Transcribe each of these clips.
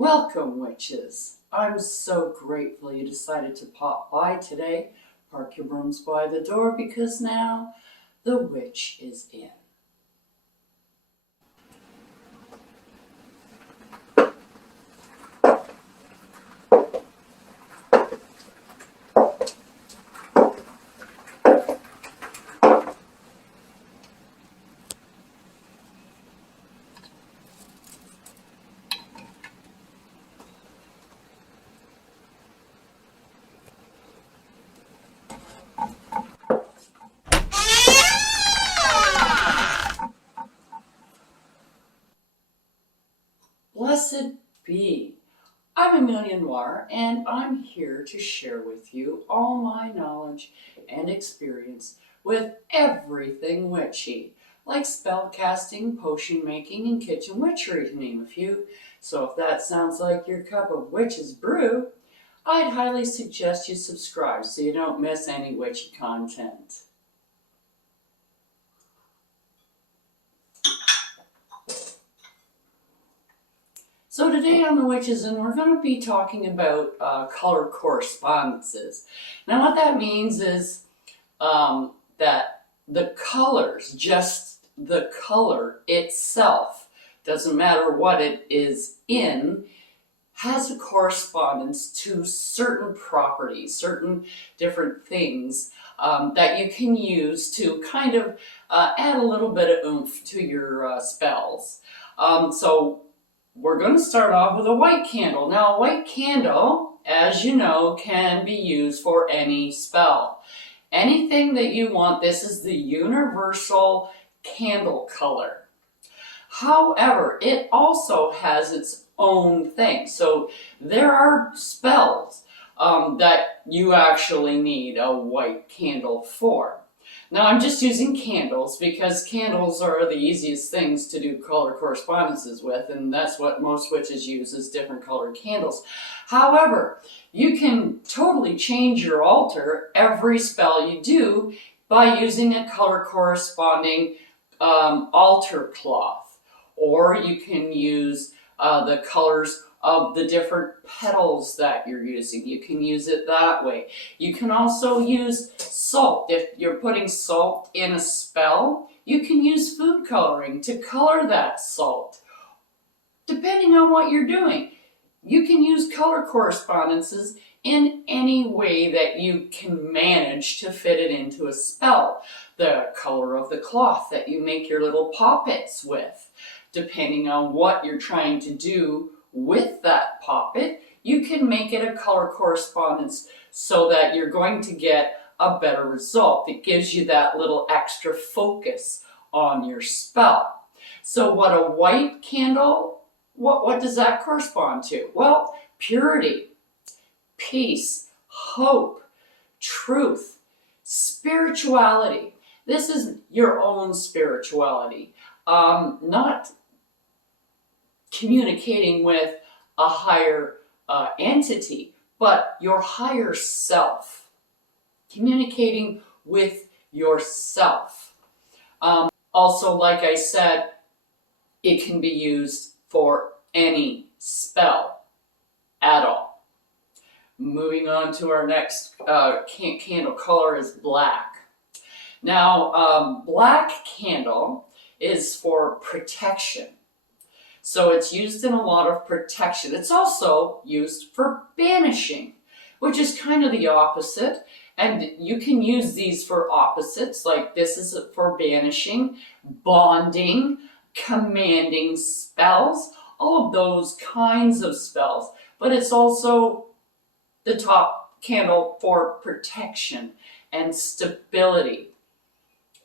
Welcome, witches. I'm so grateful you decided to pop by today. Park your brooms by the door because now the witch is in. Blessed be. I'm Amelia Noir, and I'm here to share with you all my knowledge and experience with everything witchy, like spell casting, potion making, and kitchen witchery, to name a few. So if that sounds like your cup of witch's brew, I'd highly suggest you subscribe so you don't miss any witchy content. So today on The Witches Inn, we're going to be talking about color correspondences. Now what that means is that the colors, just the color itself, doesn't matter what it is in, has a correspondence to certain properties, certain different things that you can use to kind of add a little bit of oomph to your spells. So we're going to start off with a white candle. Now, a white candle, as you know, can be used for any spell. Anything that you want, this is the universal candle color. However, it also has its own thing. So there are spells that you actually need a white candle for. Now I'm just using candles because candles are the easiest things to do color correspondences with, and that's what most witches use, is different colored candles. However, you can totally change your altar every spell you do by using a color corresponding altar cloth, or you can use the colors of the different petals that you're using. You can use it that way. You can also use salt. If you're putting salt in a spell, you can use food coloring to color that salt. Depending on what you're doing, you can use color correspondences in any way that you can manage to fit it into a spell. The color of the cloth that you make your little poppets with. Depending on what you're trying to do with that poppet, you can make it a color correspondence so that you're going to get a better result. It gives you that little extra focus on your spell. So what a white candle, what does that correspond to? Well, purity, peace, hope, truth, spirituality. This is your own spirituality, not communicating with a higher entity, but your higher self. Communicating with yourself. Also, like I said, it can be used for any spell at all. Moving on to our next candle color is black. Now, black candle is for protection. So it's used in a lot of protection. It's also used for banishing, which is kind of the opposite. And you can use these for opposites, like this is for banishing, bonding, commanding spells, all of those kinds of spells. But it's also the top candle for protection and stability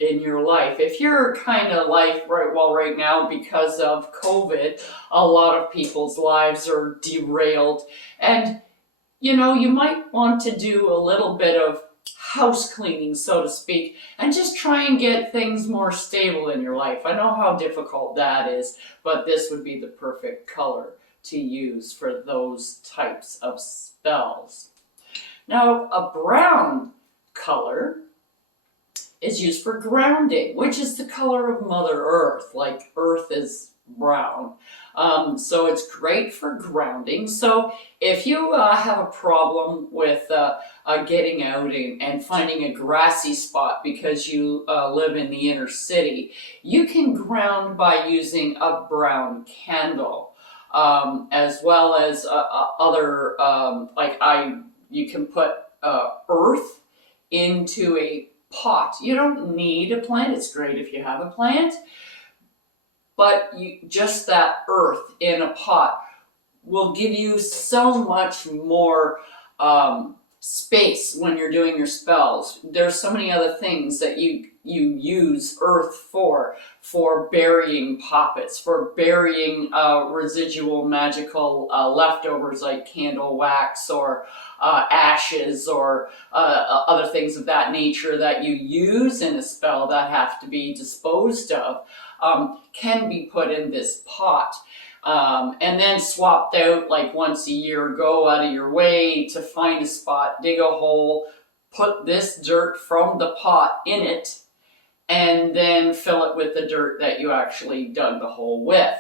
in your life. If you're kind of right now, because of COVID, a lot of people's lives are derailed, and you know, you might want to do a little bit of house cleaning, so to speak, and just try and get things more stable in your life. I know how difficult that is, but this would be the perfect color to use for those types of spells. Now, a brown color is used for grounding, which is the color of Mother Earth, like Earth is brown. So it's great for grounding. So if you have a problem with getting out and finding a grassy spot because you live in the inner city, you can ground by using a brown candle, as well as other, you can put earth into a pot. You don't need a plant. It's great if you have a plant, but just that earth in a pot will give you so much more space when you're doing your spells. There's so many other things that you use earth for burying poppets, for burying residual magical leftovers like candle wax or ashes or other things of that nature that you use in a spell that have to be disposed of, can be put in this pot. And then swapped out like once a year. Go out of your way to find a spot, dig a hole, put this dirt from the pot in it, and then fill it with the dirt that you actually dug the hole with.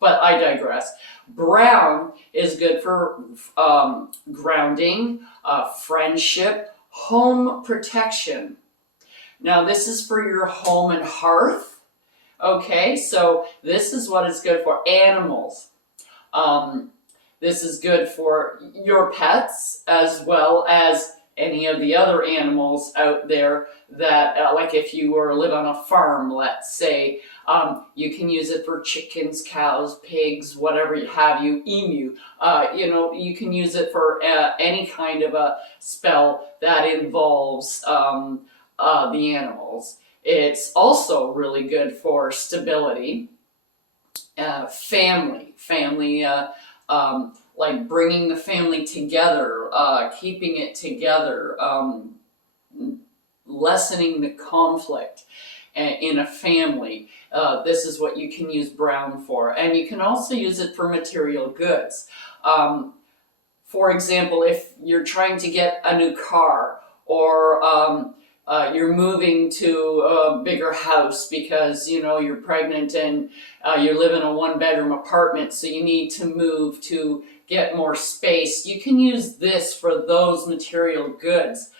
But I digress. Brown is good for grounding, friendship, home protection. Now this is for your home and hearth. Okay, so this is what it's good for. Animals. This is good for your pets as well as any of the other animals out there that, like if you were to live on a farm, let's say, you can use it for chickens, cows, pigs, whatever you have you, emu. You can use it for any kind of a spell that involves the animals. It's also really good for stability, family, like bringing the family together, keeping it together, lessening the conflict in a family. This is what you can use brown for. And you can also use it for material goods. For example, if you're trying to get a new car, or you're moving to a bigger house because you're pregnant and you live in a one-bedroom apartment, so you need to move to get more space. You can use this for those material goods,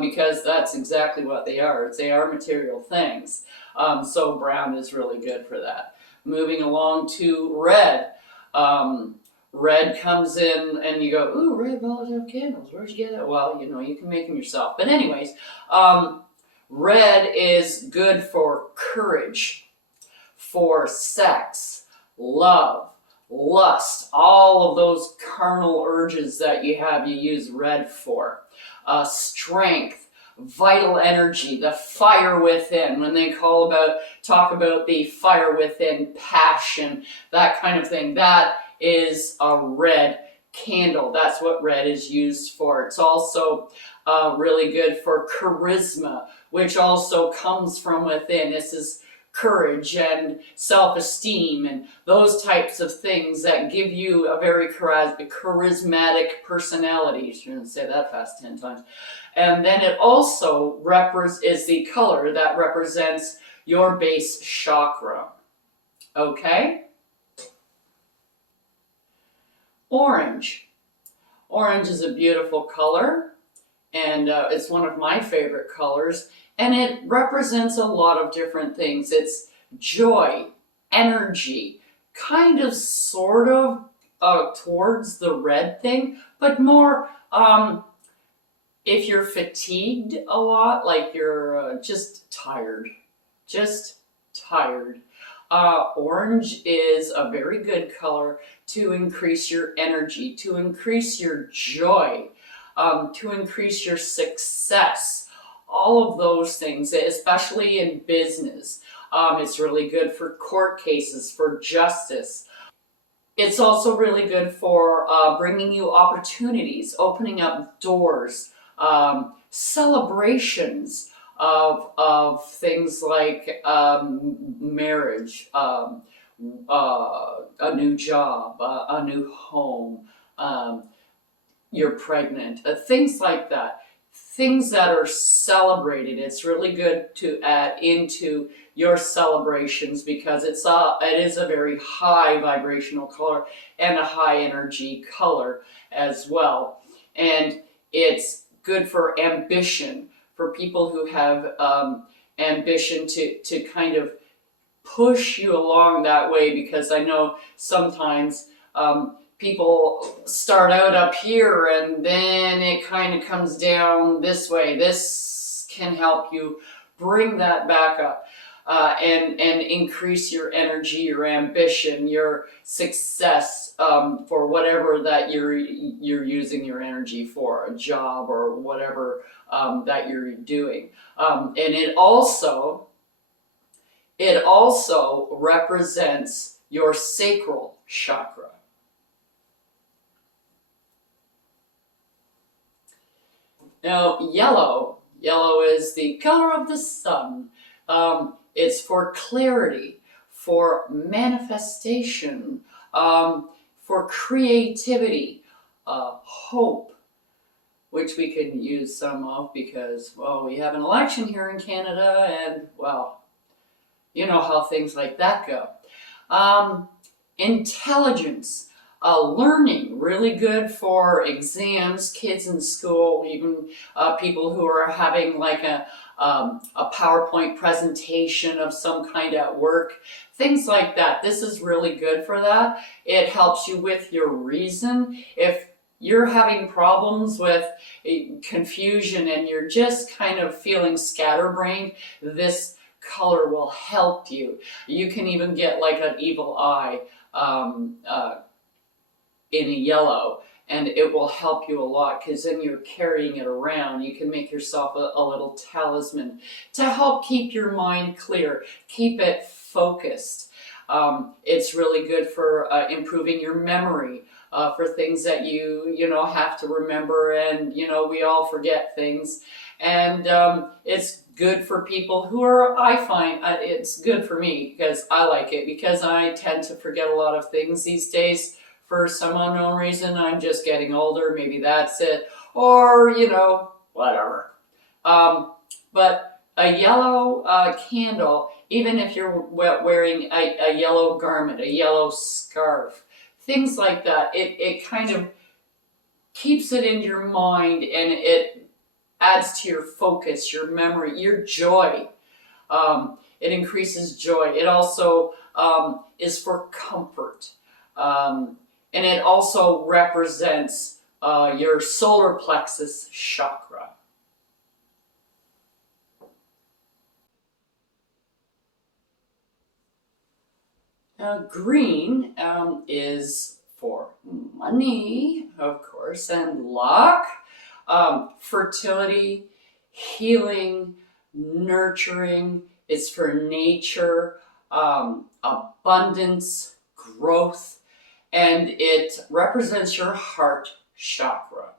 because that's exactly what they are. They are material things. So brown is really good for that. Moving along to red. Red comes in and you go, ooh, red volatile candles, where'd you get it? Well, you can make them yourself. But anyways, red is good for courage, for sex, love, lust, all of those carnal urges that you have, you use red for. Strength, vital energy, the fire within. When they talk about the fire within, passion, that kind of thing, that is a red candle. That's what red is used for. It's also really good for charisma, which also comes from within. This is courage and self-esteem and those types of things that give you a very charismatic personality. You shouldn't say that fast 10 times. And then it also is the color that represents your base chakra. Okay? Orange. Orange is a beautiful color, and it's one of my favorite colors, and it represents a lot of different things. It's joy, energy, kind of sort of towards the red thing, but more if you're fatigued a lot, like you're just tired. Orange is a very good color to increase your energy, to increase your joy, to increase your success, all of those things, especially in business. It's really good for court cases, for justice. It's also really good for bringing you opportunities, opening up doors, celebrations of things like marriage, a new job, a new home, you're pregnant, things like that. Things that are celebrated. It's really good to add into your celebrations, because it is a very high vibrational color and a high energy color as well. And it's good for ambition, for people who have ambition to kind of push you along that way, because I know sometimes people start out up here and then it kind of comes down this way. This can help you bring that back up and increase your energy, your ambition, your success for whatever that you're using your energy for, a job or whatever that you're doing. And it also represents your sacral chakra. Now, yellow is the color of the sun. It's for clarity, for manifestation, for creativity, hope, which we can use some of because, well, we have an election here in Canada and, well, you know how things like that go. Intelligence, learning, really good for exams, kids in school, even people who are having like a PowerPoint presentation of some kind at work, things like that. This is really good for that. It helps you with your reason. If you're having problems with confusion and you're just kind of feeling scatterbrained, this color will help you. You can even get like an evil eye in a yellow, and it will help you a lot because then you're carrying it around. You can make yourself a little talisman to help keep your mind clear, keep it focused. It's really good for improving your memory, for things that you know have to remember, and you know we all forget things. And it's good for people who are, I find, it's good for me because I like it, because I tend to forget a lot of things these days for some unknown reason. I'm just getting older, maybe that's it, or you know, whatever. But a yellow candle, even if you're wearing a yellow garment, a yellow scarf, things like that, it kind of keeps it in your mind, and it adds to your focus, your memory, your joy. It increases joy. It also is for comfort. And it also represents your solar plexus chakra. Green is for money, of course, and luck. Fertility, healing, nurturing. It's for nature, abundance, growth, and it represents your heart chakra.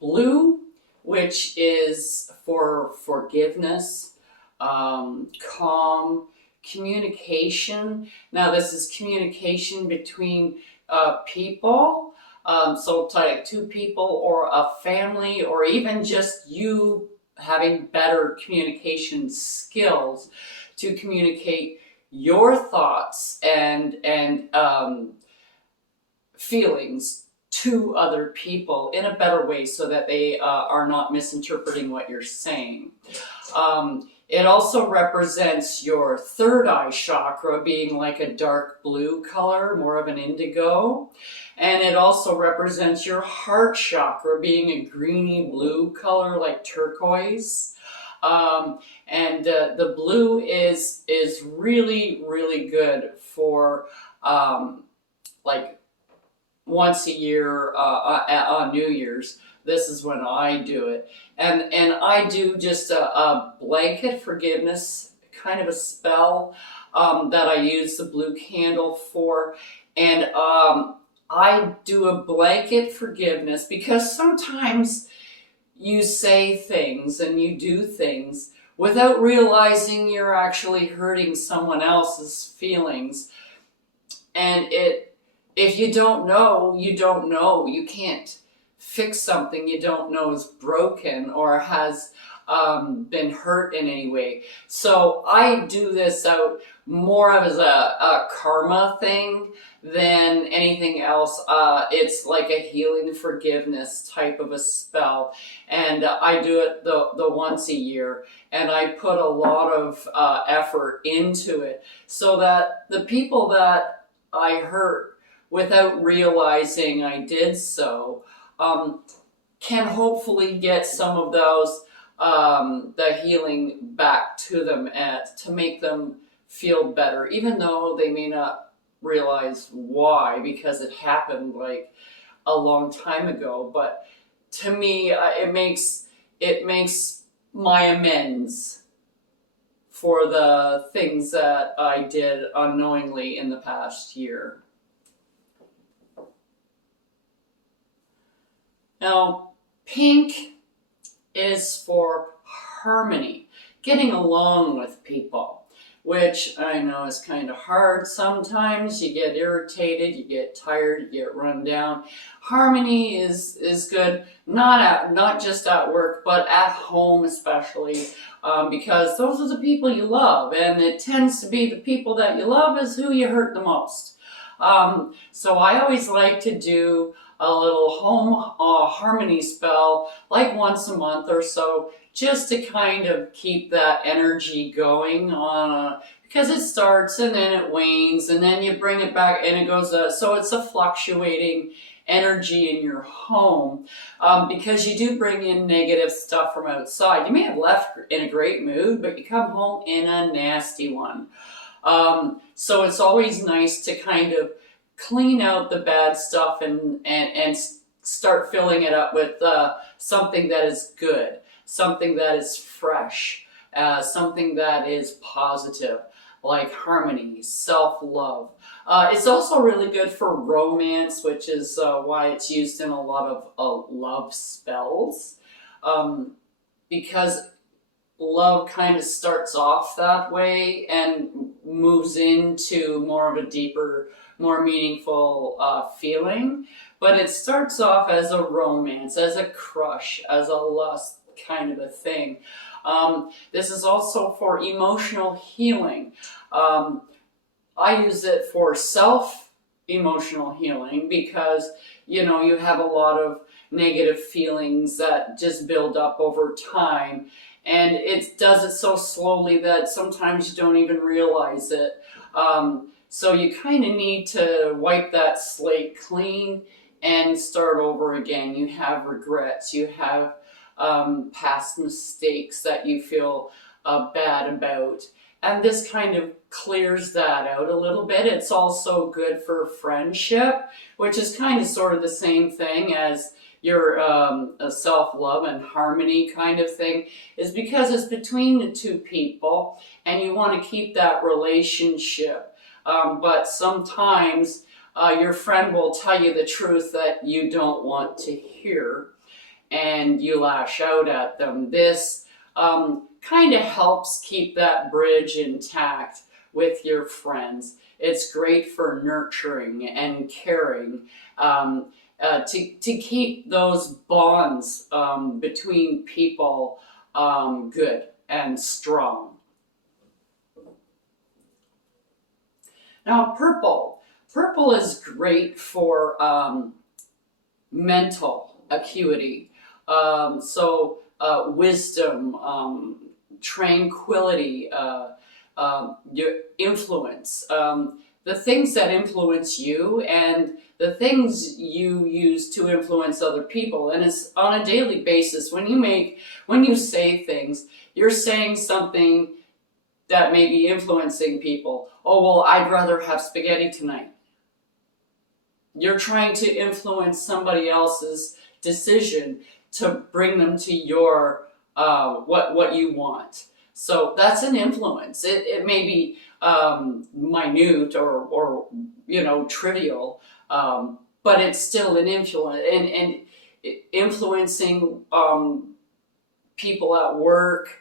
Blue, which is for forgiveness, calm, communication. Now this is communication between people. So like two people or a family, or even just you having better communication skills to communicate your thoughts and feelings to other people in a better way so that they are not misinterpreting what you're saying. It also represents your third eye chakra being like a dark blue color, more of an indigo. And it also represents your heart chakra being a greeny blue color, like turquoise. And the blue is really, really good for like once a year on New Year's. This is when I do it. And I do just a blanket forgiveness, kind of a spell that I use the blue candle for. And I do a blanket forgiveness because sometimes you say things and you do things without realizing you're actually hurting someone else's feelings. And if you don't know, you don't know. You can't fix something you don't know is broken or has been hurt in any way. So I do this out more of as a karma thing than anything else. It's like a healing forgiveness type of a spell, and I do it the once a year, and I put a lot of effort into it so that the people that I hurt without realizing I did so can hopefully get some of those the healing back to them to make them feel better, even though they may not realize why, because it happened like a long time ago. But to me, it makes my amends for the things that I did unknowingly in the past year. Now, pink is for harmony, getting along with people, which I know is kind of hard sometimes. You get irritated, you get tired, you get run down. Harmony is good, not just at work, but at home especially, because those are the people you love, and it tends to be the people that you love is who you hurt the most. So I always like to do a little home harmony spell, like once a month or so, just to kind of keep that energy going on because it starts and then it wanes and then you bring it back and it goes, so it's a fluctuating energy in your home, because you do bring in negative stuff from outside. You may have left in a great mood, but you come home in a nasty one. So it's always nice to kind of clean out the bad stuff and start filling it up with something that is good, something that is fresh, something that is positive, like harmony, self-love. It's also really good for romance, which is why it's used in a lot of love spells, because love kind of starts off that way and moves into more of a deeper, more meaningful feeling. But it starts off as a romance, as a crush, as a lust kind of a thing. This is also for emotional healing. I use it for self-emotional healing because, you know, you have a lot of negative feelings that just build up over time. And it does it so slowly that sometimes you don't even realize it. So you kind of need to wipe that slate clean and start over again. You have regrets, you have past mistakes that you feel bad about. And this kind of clears that out a little bit. It's also good for friendship, which is kind of sort of the same thing as your self-love and harmony kind of thing, is because it's between the two people and you want to keep that relationship. But sometimes your friend will tell you the truth that you don't want to hear and you lash out at them. This kind of helps keep that bridge intact with your friends. It's great for nurturing and caring, to keep those bonds between people good and strong. Now, purple. Purple is great for mental acuity. Wisdom, tranquility, your influence, the things that influence you and the things you use to influence other people. And it's on a daily basis. When you say things, you're saying something that may be influencing people. Oh, well, I'd rather have spaghetti tonight. You're trying to influence somebody else's decision to bring them to your what you want. So that's an influence. It may be minute or trivial, but it's still an influence and influencing people at work,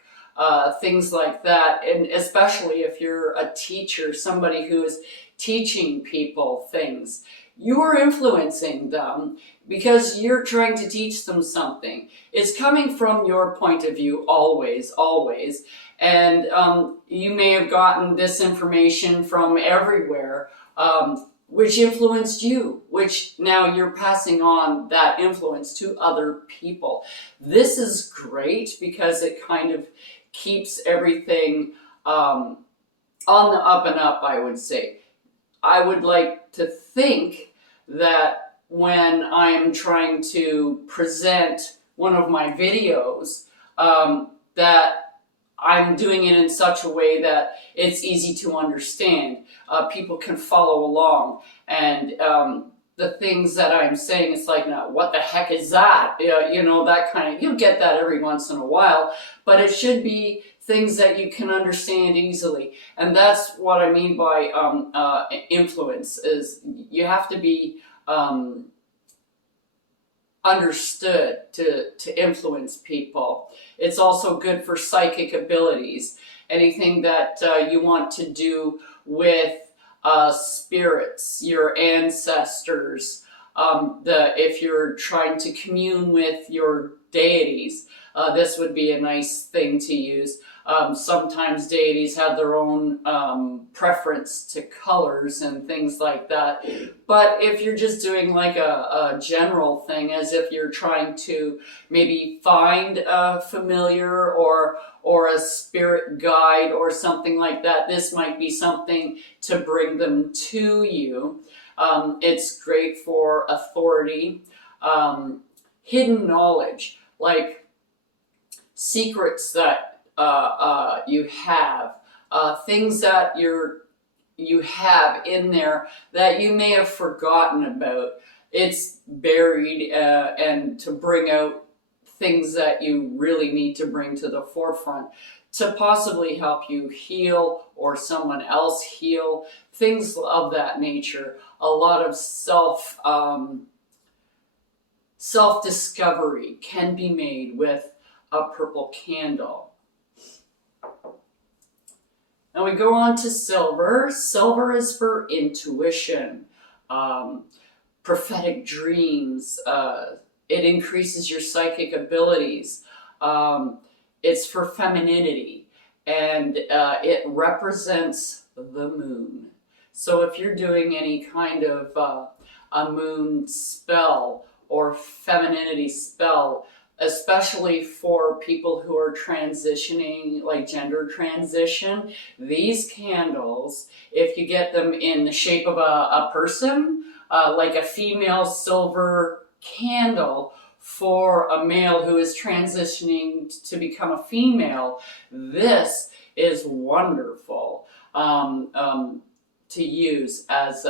things like that. And especially if you're a teacher, somebody who is teaching people things, you are influencing them because you're trying to teach them something. It's coming from your point of view always, always. And you may have gotten this information from everywhere, which influenced you, which now you're passing on that influence to other people. This is great because it kind of keeps everything on the up and up, I would say. I would like to think that when I'm trying to present one of my videos, that I'm doing it in such a way that it's easy to understand. People can follow along, and the things that I'm saying, it's like, now, what the heck is that? You know, that kind of, you'll get that every once in a while, but it should be things that you can understand easily. And that's what I mean by influence, is you have to be understood to influence people. It's also good for psychic abilities. Anything that you want to do with spirits, your ancestors, if you're trying to commune with your deities, this would be a nice thing to use. Sometimes deities have their own preference to colors and things like that. But if you're just doing like a general thing, as if you're trying to maybe find a familiar or a spirit guide or something like that, this might be something to bring them to you. It's great for authority, hidden knowledge, like secrets that you have, things that you have in there that you may have forgotten about. It's buried, and to bring out things that you really need to bring to the forefront to possibly help you heal or someone else heal, things of that nature. A lot of self-discovery can be made with a purple candle. Now we go on to silver. Silver is for intuition, prophetic dreams. It increases your psychic abilities. It's for femininity, and it represents the moon. So if you're doing any kind of a moon spell or femininity spell, especially for people who are transitioning, like gender transition, these candles, if you get them in the shape of a person, like a female silver candle for a male who is transitioning to become a female, this is wonderful to use as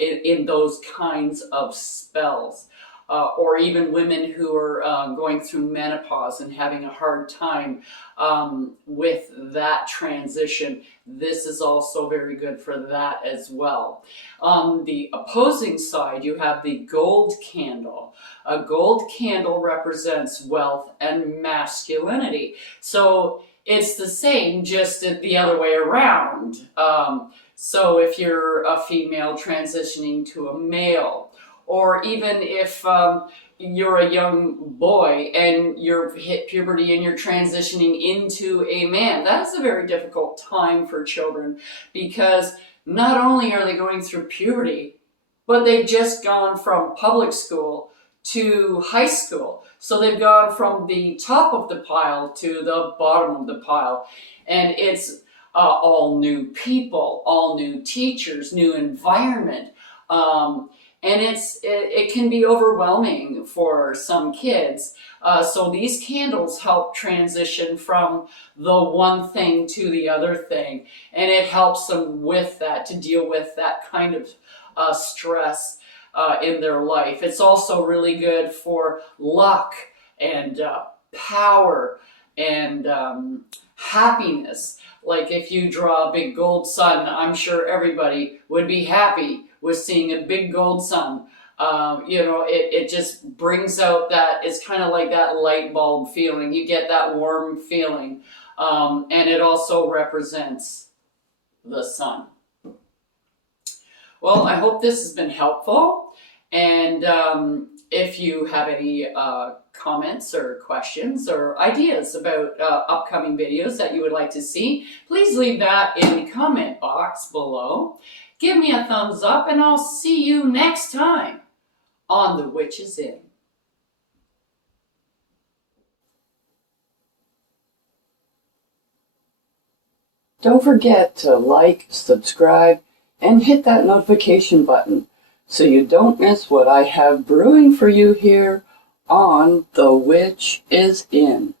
in those kinds of spells. Or even women who are going through menopause and having a hard time with that transition. This is also very good for that as well. On the opposing side, you have the gold candle. A gold candle represents wealth and masculinity. So it's the same, just the other way around. So if you're a female transitioning to a male, or even if you're a young boy and you've hit puberty and you're transitioning into a man, that's a very difficult time for children, because not only are they going through puberty, but they've just gone from public school to high school. So they've gone from the top of the pile to the bottom of the pile. And it's all new people, all new teachers, new environment. And it can be overwhelming for some kids. So these candles help transition from the one thing to the other thing. And it helps them with that, to deal with that kind of stress in their life. It's also really good for luck and power and happiness. Like if you draw a big gold sun, I'm sure everybody would be happy with seeing a big gold sun. It just brings out that, it's kind of like that light bulb feeling. You get that warm feeling. And it also represents the sun. Well, I hope this has been helpful. And if you have any comments or questions or ideas about upcoming videos that you would like to see, please leave that in the comment box below. Give me a thumbs up, and I'll see you next time on The Witch is In. Don't forget to like, subscribe, and hit that notification button so you don't miss what I have brewing for you here on The Witch is In.